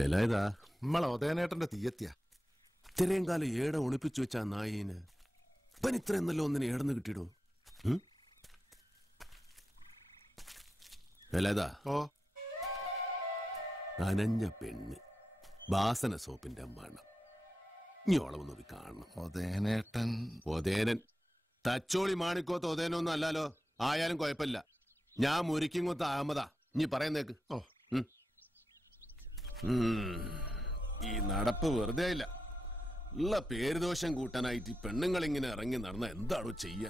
ഏലായതാ നമ്മളെ ഉദയനേട്ടന്റെ തീയത്തിയാ. ഇത്രയും കാലം ഏടെ ഒളിപ്പിച്ചു വെച്ചാ നായീന് ഇപ്പൻ ഇത്രയും നല്ല ഒന്നിനെ ഏടന്ന് കിട്ടിയിടോ? ഏലായതാ നനഞ്ഞ പെണ്ണ്, വാസന സോപ്പിന്റെ മണം. ഇനി ഓളമൊന്ന് പോയി കാണണം. ഉദയനേട്ടൻ ഒതേനൻ തച്ചോളി മാണിക്കോത്ത് ഒതേനൊന്നും അല്ലാലോ. ആയാലും കുഴപ്പമില്ല. ഞാൻ മുരിക്കിങ്ങോത്ത് അഹമ്മദാ. ഇനി പറയുന്നേക്ക്. ഈ നടപ്പ് വെറുതെ ഇല്ല. ഉള്ള പേരുദോഷം കൂട്ടാനായിട്ട് ഈ പെണ്ണുങ്ങൾ ഇങ്ങനെ ഇറങ്ങി നടന്ന എന്താണോ ചെയ്യ?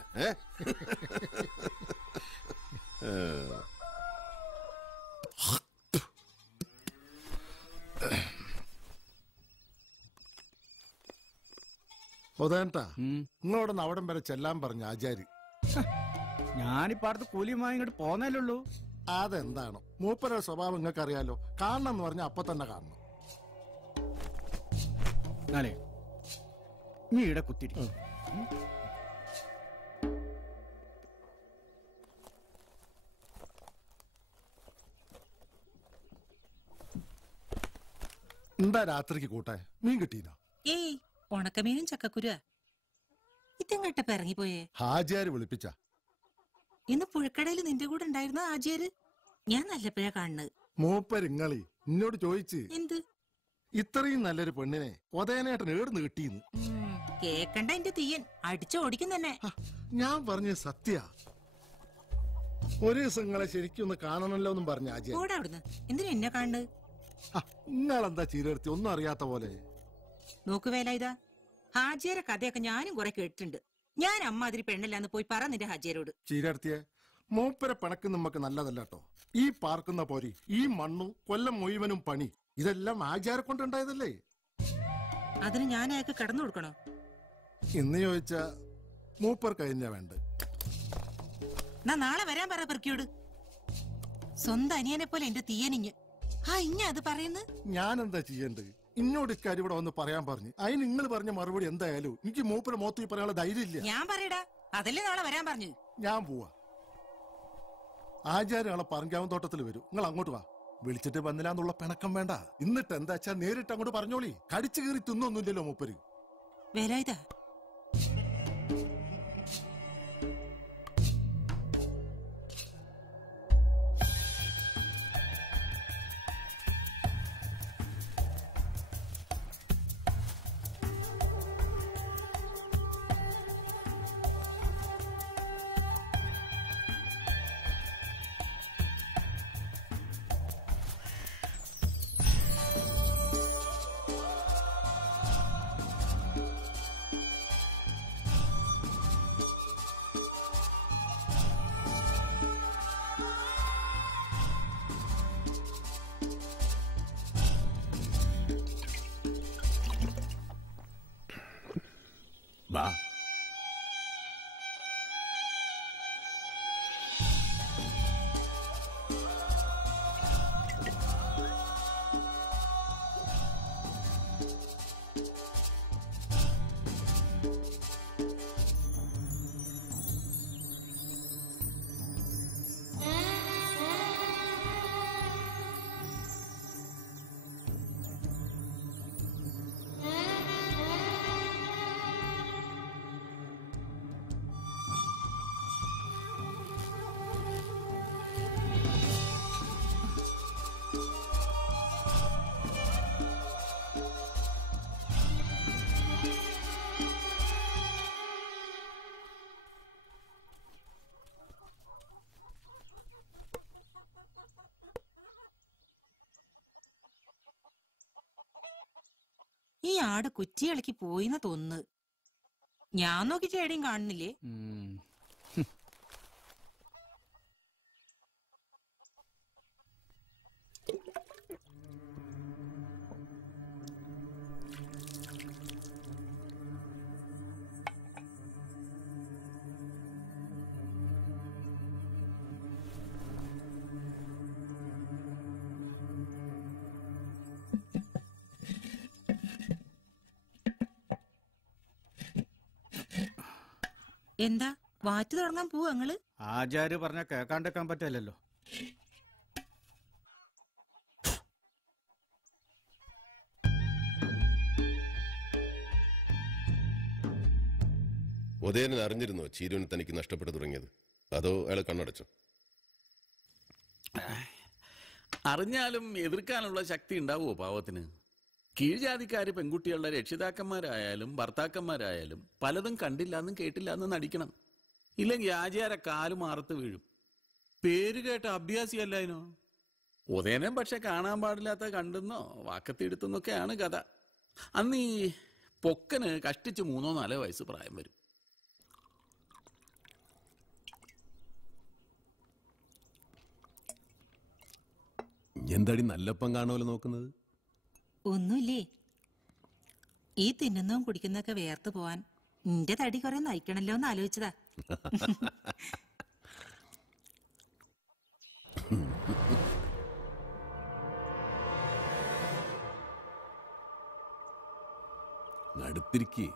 ഉദയനട്ടാ, നിങ്ങളോടൊന്ന് അവിടം വരെ ചെല്ലാൻ പറഞ്ഞു ആചാരി. ഞാനിപ്പോ അടുത്ത് കൂലിയുമായി ഇങ്ങോട്ട് പോന്നേലുള്ളൂ. അതെന്താണ് മൂപ്പരുടെ സ്വഭാവം നിങ്ങൾക്ക് അറിയാലോ. കാണണം എന്ന് പറഞ്ഞാൽ അപ്പൊ തന്നെ കാണണം. നീ ഇവിടെ കുത്തിരി. എന്താ രാത്രിക്ക് കൂട്ടാൻ മീൻ കിട്ടീനോ? ഏയ്, ഉണക്കമീനും ചക്കക്കുര. ഇതെങ്ങട്ടപ്പ ഇറങ്ങിപ്പോയേ? ഹാജിയാര് വിളിപ്പിച്ച. ഇന്ന് പുഴക്കടയിൽ നിന്റെ കൂടെ ഉണ്ടായിരുന്ന ആചാര് ഞാൻ നല്ലപ്പോഴാ കാണുന്നത്. മൂപ്പരിങ്ങളി എന്നോട് ചോദിച്ച് എന്ത് ഇത്രയും നല്ലൊരു പെണ്ണിനെ ഉദയനേട്ടൻ ഏടുന്ന് കിട്ടിയെന്ന്. കേക്കണ്ട എന്റെ തീയൻ, അടിച്ചോടിക്കും തന്നെ. ഞാൻ പറഞ്ഞ സത്യ. ഒരു ദിവസം നിങ്ങളെ ശരിക്കൊന്ന് കാണണല്ലോ എന്നും പറഞ്ഞ ആചാര്യ. ഓടെ അവിടുന്ന് എന്തിനാ എന്നെ കാണുന്നത്? നിങ്ങളെന്താ ചീരടുത്തി ഒന്നും അറിയാത്ത പോലെ. നോക്ക് വേല, ഇതാ ഹാജിയരെ കഥയൊക്കെ ഞാനും കുറെ കേട്ടിട്ടുണ്ട്. ഞാൻ അമ്മാതിരി പെണ്ണല്ലാന്ന് പോയി പറ നിന്റെ ഹാജിയരോട്. ചീരടുത്തിയെ മൂപ്പരെ പണക്ക് നമുക്ക് നല്ലതല്ല കേട്ടോ. ഈ പാർക്കുന്ന പോരി, ഈ മണ്ണു, കൊല്ലം മുഴുവനും പണി, ഇതെല്ലാം ആചാരെ കൊണ്ടുണ്ടായതല്ലേ. അതിന് ഞാൻ അയാൾക്ക് കടന്നു കൊടുക്കണോ? ഇന്ന് ചോദിച്ച മൂപ്പർ കഴിഞ്ഞ വേണ്ട. നാളെ വരാൻ പറ പെറുക്കിയോട്. സ്വന്തം അനിയനെ പോലെ എന്റെ തീയനിഞ്ഞ് അത് പറയുന്നു. ഞാൻ എന്താ ചെയ്യേണ്ടത്? ഇന്നോട് ഇക്കാര്യം ഇവിടെ വന്ന് പറയാൻ പറഞ്ഞു. അതിന് നിങ്ങൾ പറഞ്ഞ മറുപടി എന്തായാലും എനിക്ക് മൂപ്പരെ മോത്തി പറയാനുള്ള ധൈര്യം ഇല്ല. ഞാൻ പറയടാ, അതല്ലേ നാളെ വരാൻ പറഞ്ഞു. ഞാൻ പോവാ. ആചാര്യ ആളെ പറങ്കാവൻ തോട്ടത്തിൽ വരും. നിങ്ങൾ അങ്ങോട്ട് വാ. വിളിച്ചിട്ട് വന്നില്ലാന്നുള്ള പിണക്കം വേണ്ട. എന്നിട്ട് എന്താ വെച്ചാ നേരിട്ട് അങ്ങോട്ട് പറഞ്ഞോളി. കടിച്ചു കീറി തിന്നൊന്നുമില്ലല്ലോ മൂപ്പര്. വേലായുധാ, വാ. ഈ ആട് കുറ്റിയിളക്കി പോയിന്ന് തോന്നുന്നു. ഞാൻ നോക്കിട്ട് എവിടെയും കാണുന്നില്ലേ? എന്താ വാറ്റ് തുടങ്ങാൻ പോവാ നിങ്ങള്? ആചാര്യ പറഞ്ഞ കേൾക്കാണ്ടിരിക്കാൻ പറ്റില്ലല്ലോ. ഉദയനൻ അറിഞ്ഞിരുന്നോ ചീരുവിനെ തനിക്ക് നഷ്ടപ്പെട്ടു തുടങ്ങിയത്? അതോ അയാൾ കണ്ണടച്ചോ? അറിഞ്ഞാലും എതിർക്കാനുള്ള ശക്തി ഉണ്ടാവുമോ പാവത്തിന്? കീഴ്ജാതിക്കാര് പെൺകുട്ടികളുടെ രക്ഷിതാക്കന്മാരായാലും ഭർത്താക്കന്മാരായാലും പലതും കണ്ടില്ലാന്നും കേട്ടില്ലാന്നും നടിക്കണം. ഇല്ലെങ്കിൽ ആചാര കാലും മാറത്ത് വീഴും. പേര് കേട്ട അഭ്യാസിയല്ലായിനോ? ഉദയനം പക്ഷെ കാണാൻ പാടില്ലാത്ത കണ്ടെന്നോ വാക്കത്തിയെടുത്തെന്നൊക്കെയാണ് കഥ. അന്ന് ഈ പൊക്കന് കഷ്ടിച്ച് 3-4 വയസ്സ് പ്രായം വരും. എന്താടി നല്ലപ്പം കാണുമല്ലോ നോക്കുന്നത്? ഒന്നുമില്ലേ, ഈ തിന്നുന്നതും കുടിക്കുന്നതൊക്കെ വേർത്ത് പോവാൻ നിന്റെ തടി കുറെ നയിക്കണല്ലോ എന്ന് ആലോചിച്ചതാ. അടുത്തിരിക്കേ.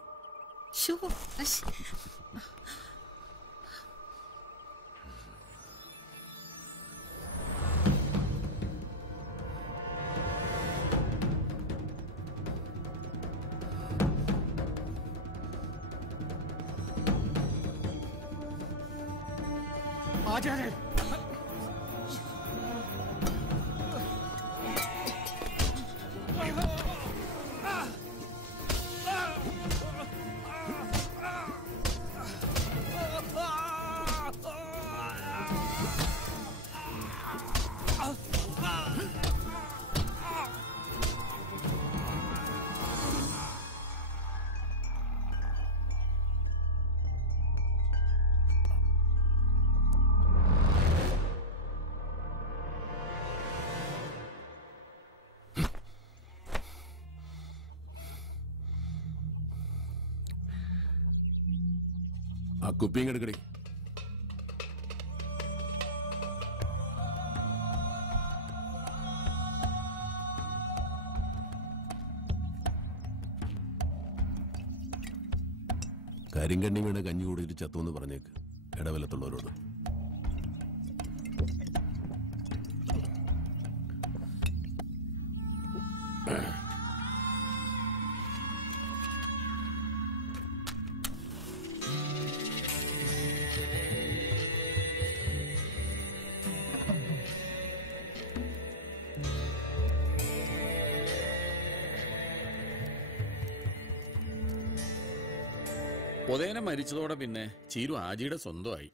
ആചാര്യൻ ആ കുപ്പിയും എടുക്കടി. കരിങ്കണ്ണി വീണ് കഞ്ഞി കൂടിയിട്ട് ചത്തുവെന്ന് പറഞ്ഞേക്ക് ഇടവലത്തുള്ളവരോട്. ഉദയനം മരിച്ചതോടെ പിന്നെ ചീരു ആജിയുടെ സ്വന്തമായി.